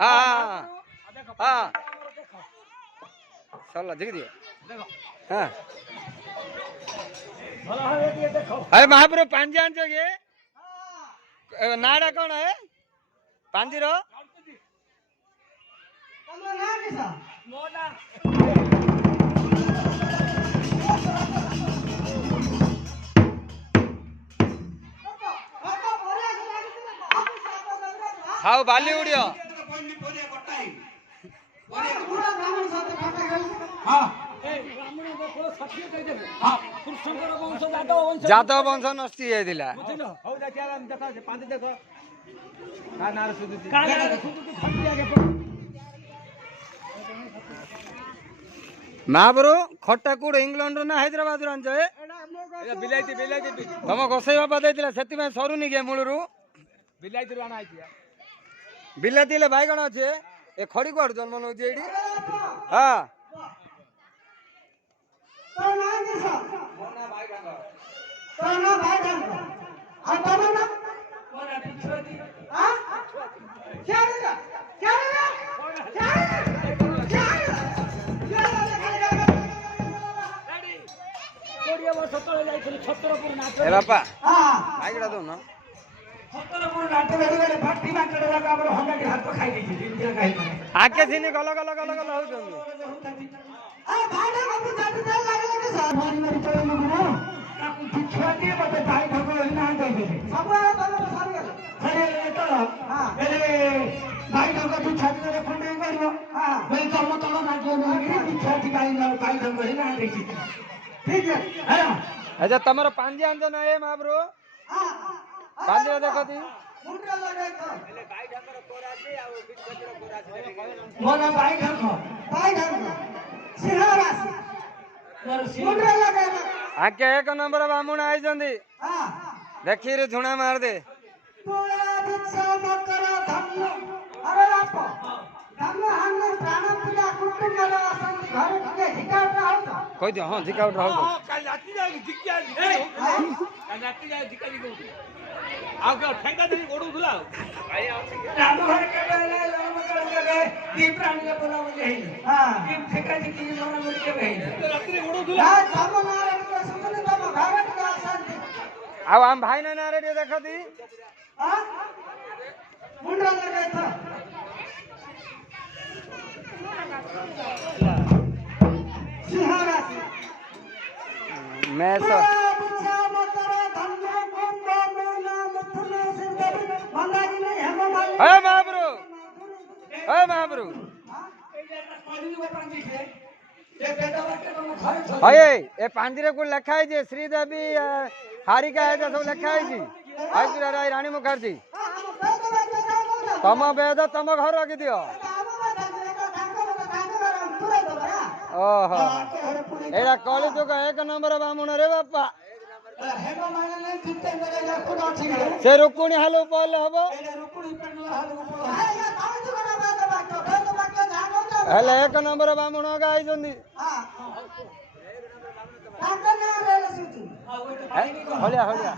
हाँ हाँ चल देख दियो हाँ अरे महाप्रभु पांजी आंच नाड़ा कौन है पांजी रो हाउ बाली उड़ियो जादव वंश नष्टि जाइदिला महाप्रभु खट्टा कूड़ इंग्लैंड ना हैदराबाद आंच तुम गोसाई बापा देथिला सेति में सरुनी के मूलरू बिलाती आना बिलाती बैगण अच्छे ए खड़ी कुआड़ जन्म नौ हाँ बापा बैगड़ा दो ना आके सिनी गल गल गल गल अच्छा तमर पांजी आंजन है महाप्रभु पांजी देखो ती आके एक नंबर बामुण आई देखी रे झुणा मार दे कोई दियो हां झिका उठ रहा काल राती जाई झिका काल राती जाई झिका दी कोठी आ के ठेका दे ओडू थुला भाई राम घर के बेले लोम कर के ती प्राणी के बोला बोले हां ती ठेका दी की लोम बोल के भाई तो रात्री ओडू थुला धर्म नारायण के सुन तम भारत के शांति अब हम भाई ना नारायण देखो दी हां मुंडा लगे था मैं तो महाप्रभु ए पांजरे को लिखा है श्रीदेवी हारिका है सब लिखा है रानी मुखर्जी तम वेद तम घर रखी दियो ओहो एरा कलिजुग एक नंबर बामुण रे बापा से रुकुणी हाल पल हम हेले एक नंबर बामुण गाई हलिया हलिया